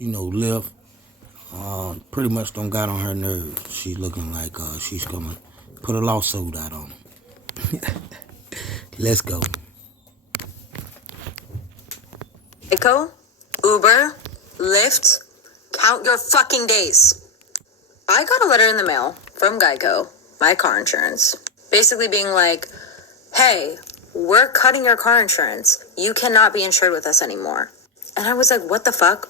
Lyft. Pretty much don't got on her nerves. She's looking like she's gonna put a lawsuit out on him. Let's go. Geico, Uber, Lyft, count your fucking days. I got a letter in the mail from Geico, my car insurance, basically being like, hey, we're cutting your car insurance. You cannot be insured with us anymore. And I was like, what the fuck?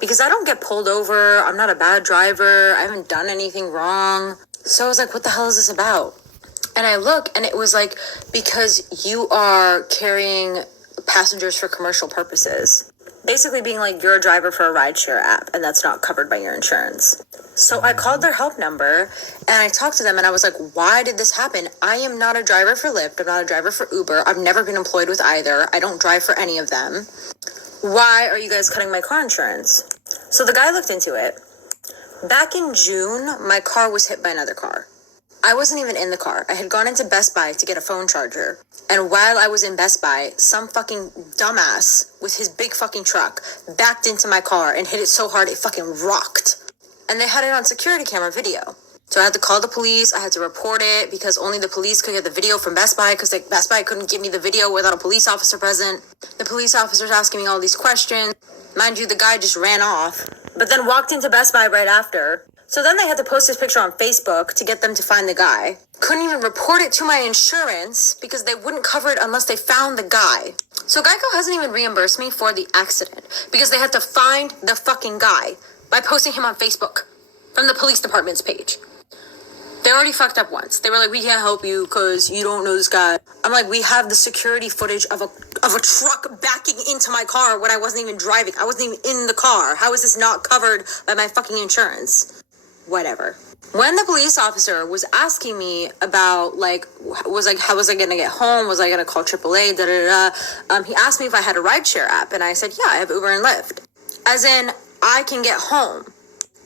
Because I don't get pulled over. I'm not a bad driver. I haven't done anything wrong. So I was like, what the hell is this about? And I look, and it was like, because you are carrying passengers for commercial purposes. Basically being like, you're a driver for a rideshare app, and that's not covered by your insurance. So I called their help number, and I talked to them, and I was like, why did this happen? I am not a driver for Lyft. I'm not a driver for Uber. I've never been employed with either. I don't drive for any of them. Why are you guys cutting my car insurance? So the guy looked into it. Back in June, my car was hit by another car. I wasn't even in the car. I had gone into Best Buy to get a phone charger. And while I was in Best Buy, some fucking dumbass with his big fucking truck backed into my car and hit it so hard it fucking rocked. And they had it on security camera video. So I had to call the police. I had to report it because only the police could get the video from Best Buy because Best Buy couldn't give me the video without a police officer present. The police officer's asking me all these questions. Mind you, the guy just ran off, but then walked into Best Buy right after. So then they had to post his picture on Facebook to get them to find the guy. Couldn't even report it to my insurance because they wouldn't cover it unless they found the guy. So Geico hasn't even reimbursed me for the accident because they had to find the fucking guy by posting him on Facebook from the police department's page. They already fucked up once. They were like, we can't help you because you don't know this guy. I'm like, we have the security footage of a truck backing into my car when I wasn't even driving. I wasn't even in the car. How is this not covered by my fucking insurance? Whatever. When the police officer was asking me about, how was I going to get home? Was I going to call AAA? He asked me if I had a rideshare app. And I said, yeah, I have Uber and Lyft. As in, I can get home.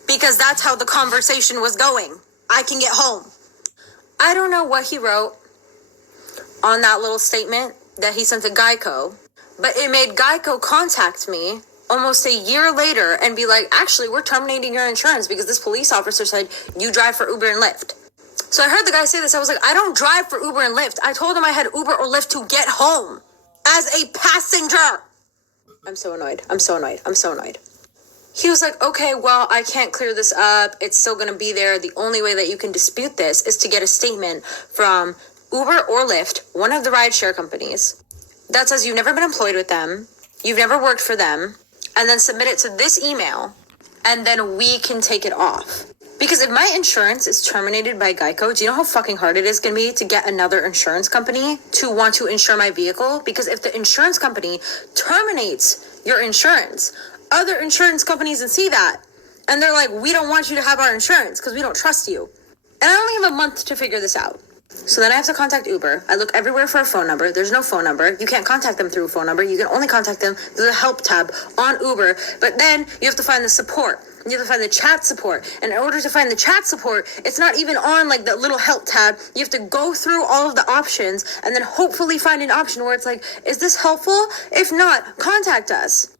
Because that's how the conversation was going. I can get home. I don't know what he wrote on that little statement that he sent to Geico, but it made Geico contact me almost a year later and be like, actually, we're terminating your insurance because this police officer said you drive for Uber and Lyft. So I heard the guy say this. I was like, I don't drive for Uber and Lyft. I told him I had Uber or Lyft to get home as a passenger. I'm so annoyed. He was like, okay, well, I can't clear this up. It's still going to be there. The only way that you can dispute this is to get a statement from Uber or Lyft, one of the rideshare companies, that says you've never been employed with them, you've never worked for them, and then submit it to this email, and then we can take it off. Because if my insurance is terminated by Geico, do you know how fucking hard it is going to be to get another insurance company to want to insure my vehicle? Because if the insurance company terminates your insurance, other insurance companies and see that, and they're like, we don't want you to have our insurance because we don't trust you. And I only have a month to figure this out. So then I have to contact Uber. I look everywhere for a phone number. There's no phone number. You can't contact them through a phone number. You can only contact them through the help tab on Uber. But then you have to find the support. You have to find the chat support. And in order to find the chat support, it's not even on like the little help tab. You have to go through all of the options and then hopefully find an option where it's like, is this helpful? If not, contact us.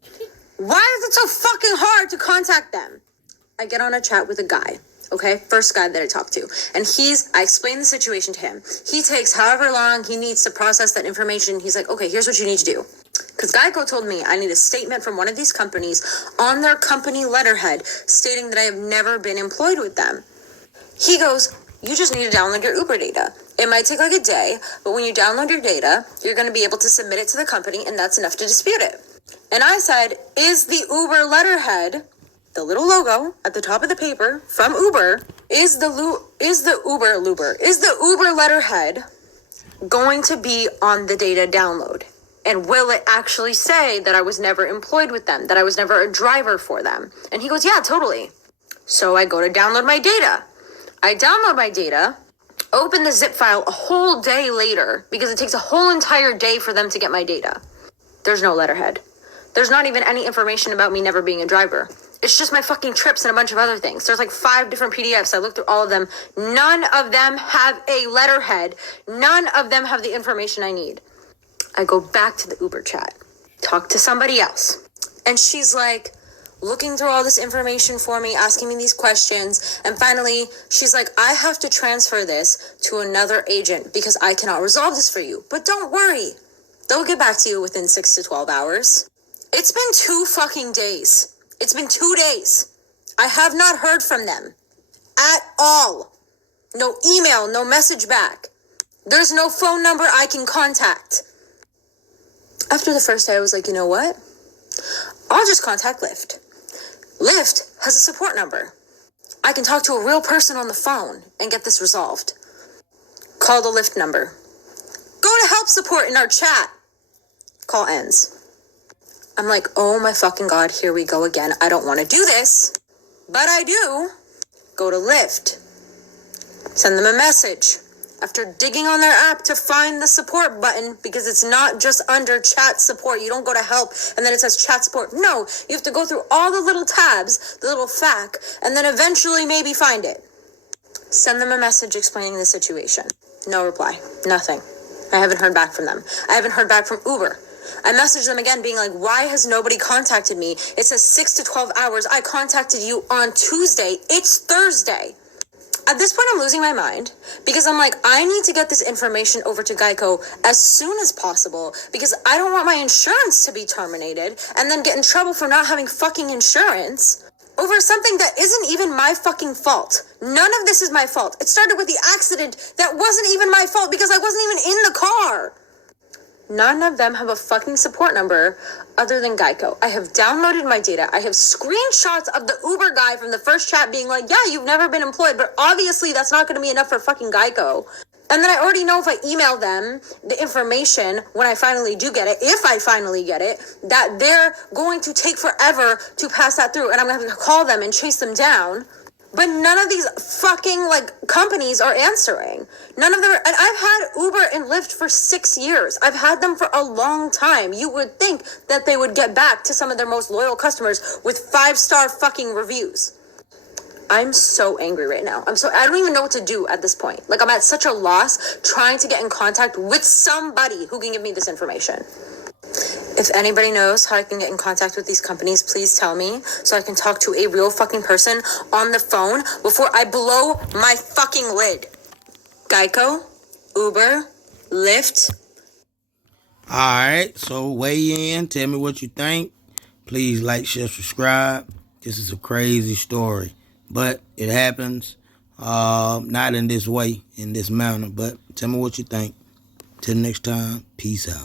Why is it so fucking hard to contact them? I get on a chat with a guy, okay? First guy that I talked to. And I explain the situation to him. He takes however long he needs to process that information. He's like, okay, here's what you need to do. Because Geico told me I need a statement from one of these companies on their company letterhead stating that I have never been employed with them. He goes, you just need to download your Uber data. It might take like a day, but when you download your data, you're going to be able to submit it to the company, and that's enough to dispute it. And I said, is the Uber letterhead, the little logo at the top of the paper from Uber, is the Uber letterhead going to be on the data download? And will it actually say that I was never employed with them, that I was never a driver for them? And he goes, yeah, totally. So I go to download my data. I download my data, open the zip file a whole day later because it takes a whole entire day for them to get my data. There's no letterhead. There's not even any information about me never being a driver. It's just my fucking trips and a bunch of other things. There's like 5 different PDFs. I looked through all of them. None of them have a letterhead. None of them have the information I need. I go back to the Uber chat, talk to somebody else. And she's like, looking through all this information for me, asking me these questions, and finally she's like, I have to transfer this to another agent because I cannot resolve this for you. But don't worry, they'll get back to you within 6 to 12 hours. It's been 2 fucking days. It's been 2 days. I have not heard from them at all. No email, no message back. There's no phone number I can contact. After the first day, I was like, you know what? I'll just contact Lyft. Lyft has a support number. I can talk to a real person on the phone and get this resolved. Call the Lyft number. Go to help support in our chat. Call ends. I'm like, oh my fucking God, here we go again. I don't want to do this, but I do. Go to Lyft. Send them a message. After digging on their app to find the support button, because it's not just under chat support. You don't go to help and then it says chat support. No, you have to go through all the little tabs, the little FAQ, and then eventually maybe find it. Send them a message explaining the situation. No reply. Nothing. I haven't heard back from them. I haven't heard back from Uber. I messaged them again being like, why has nobody contacted me? It says 6 to 12 hours. I contacted you on Tuesday. It's Thursday. At this point, I'm losing my mind because I'm like, I need to get this information over to Geico as soon as possible because I don't want my insurance to be terminated and then get in trouble for not having fucking insurance over something that isn't even my fucking fault. None of this is my fault. It started with the accident that wasn't even my fault because I wasn't even in the car. None of them have a fucking support number other than Geico. I have downloaded my data. I have screenshots of the Uber guy from the first chat being like, yeah, you've never been employed, but obviously that's not going to be enough for fucking Geico. And then I already know if I email them the information when I finally do get it, if I finally get it, that they're going to take forever to pass that through. And I'm going to have to call them and chase them down. But none of these fucking, companies are answering. None of them. And I've had Uber and Lyft for 6 years. I've had them for a long time. You would think that they would get back to some of their most loyal customers with 5-star fucking reviews. I'm so angry right now. I don't even know what to do at this point. I'm at such a loss trying to get in contact with somebody who can give me this information. If anybody knows how I can get in contact with these companies, please tell me so I can talk to a real fucking person on the phone before I blow my fucking lid. Geico, Uber, Lyft. All right, so weigh in. Tell me what you think. Please like, share, subscribe. This is a crazy story, but it happens. Not in this way, in this manner, but tell me what you think. Till next time, peace out.